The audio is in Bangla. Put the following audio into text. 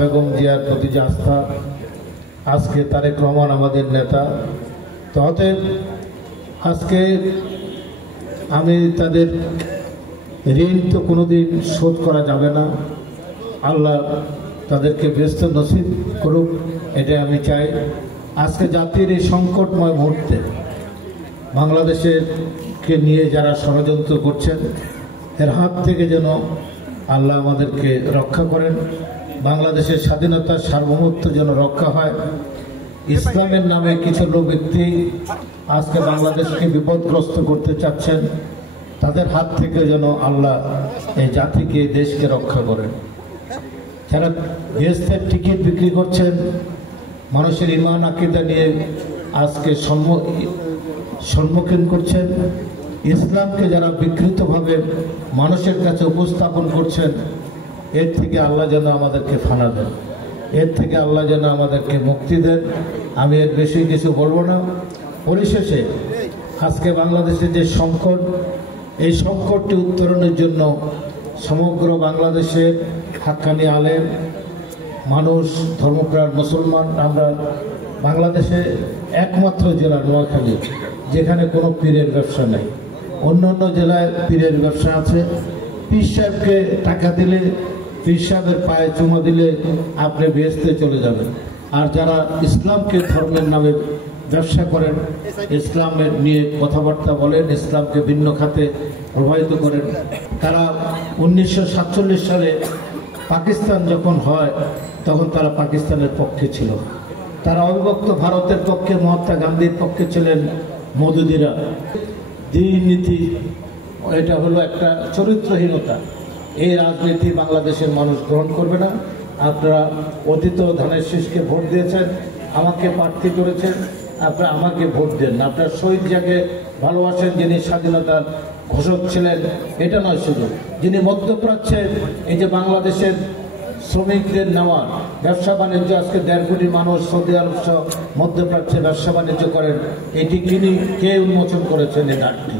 বেগম জিয়ার প্রতি যে আস্থা, আজকে তারেক রহমান আমাদের নেতা, তো অতএব আজকে আমি তাদের ঋণ তো কোনোদিন শোধ করা যাবে না। আল্লাহ তাদেরকে ব্যস্ত নসিব করুক, এটাই আমি চাই। আজকে জাতির এই সংকটময় মুহূর্তে বাংলাদেশকে নিয়ে যারা ষড়যন্ত্র করছেন, এর হাত থেকে যেন আল্লাহ আমাদেরকে রক্ষা করেন। বাংলাদেশের স্বাধীনতার সার্বভৌমত্ব যেন রক্ষা হয়। ইসলামের নামে কিছু লোক ব্যক্তি আজকে বাংলাদেশকে বিপদগ্রস্ত করতে চাচ্ছেন, তাদের হাত থেকে যেন আল্লাহ এই জাতিকে, দেশকে রক্ষা করেন। যারা বেহেশতের টিকিট বিক্রি করছেন, মানুষের ঈমান আকীদা নিয়ে আজকে সম্মুখীন করছেন, ইসলামকে যারা বিকৃতভাবে মানুষের কাছে উপস্থাপন করছেন, এর থেকে আল্লাহ যেন আমাদেরকে ফানা দেন, এর থেকে আল্লাহ যেন আমাদেরকে মুক্তি দেন। আমি এর বেশি কিছু বলবো না। পরিশেষে আজকে বাংলাদেশের যে সংকট, এই সংকটটি উত্তরণের জন্য সমগ্র বাংলাদেশে হাক্কানি আলেম, মানুষ, ধর্মপ্রাণ মুসলমান, আমরা বাংলাদেশে একমাত্র জেলা নোয়াখালী যেখানে কোনো পীরের ব্যবসা নেই। অন্যান্য জেলায় পীরের ব্যবসা আছে। পীর সাহেবকে টাকা দিলে, পীর সাহেবের পায়ে চুমা দিলে আপনি বেহেশতে চলে যাবেন। আর যারা ইসলামকে ধর্মের নামে ব্যবসা করেন, ইসলামের নিয়ে কথাবার্তা বলেন, ইসলামকে ভিন্ন খাতে প্রভাবিত করেন, তারা 1947 সালে পাকিস্তান যখন হয় তখন তারা পাকিস্তানের পক্ষে ছিল। তারা অবিভক্ত ভারতের পক্ষে, মহাত্মা গান্ধীর পক্ষে ছিলেন মওদুদিরা। দিন নীতি, এটা হলো একটা চরিত্রহীনতা। এই রাজনীতি বাংলাদেশের মানুষ গ্রহণ করবে না। আপনারা অতীত ধানের শীষকে ভোট দিয়েছেন, আমাকে প্রার্থী করেছেন, আপনারা আমাকে ভোট দেন। আপনারা শহীদ জিয়াকে ভালোবাসেন, যিনি স্বাধীনতার ঘোষক ছিলেন। এটা নয় শুধু, যিনি মধ্যপ্রাচ্যে এই যে বাংলাদেশের শ্রমিকদের নেওয়া ব্যবসা বাণিজ্য, আজকে 1.5 কোটি মানুষ সৌদি আরব সহ মধ্যপ্রাচ্যে ব্যবসা বাণিজ্য করেন, এটি কে উন্মোচন করেছেন? এই নাটটি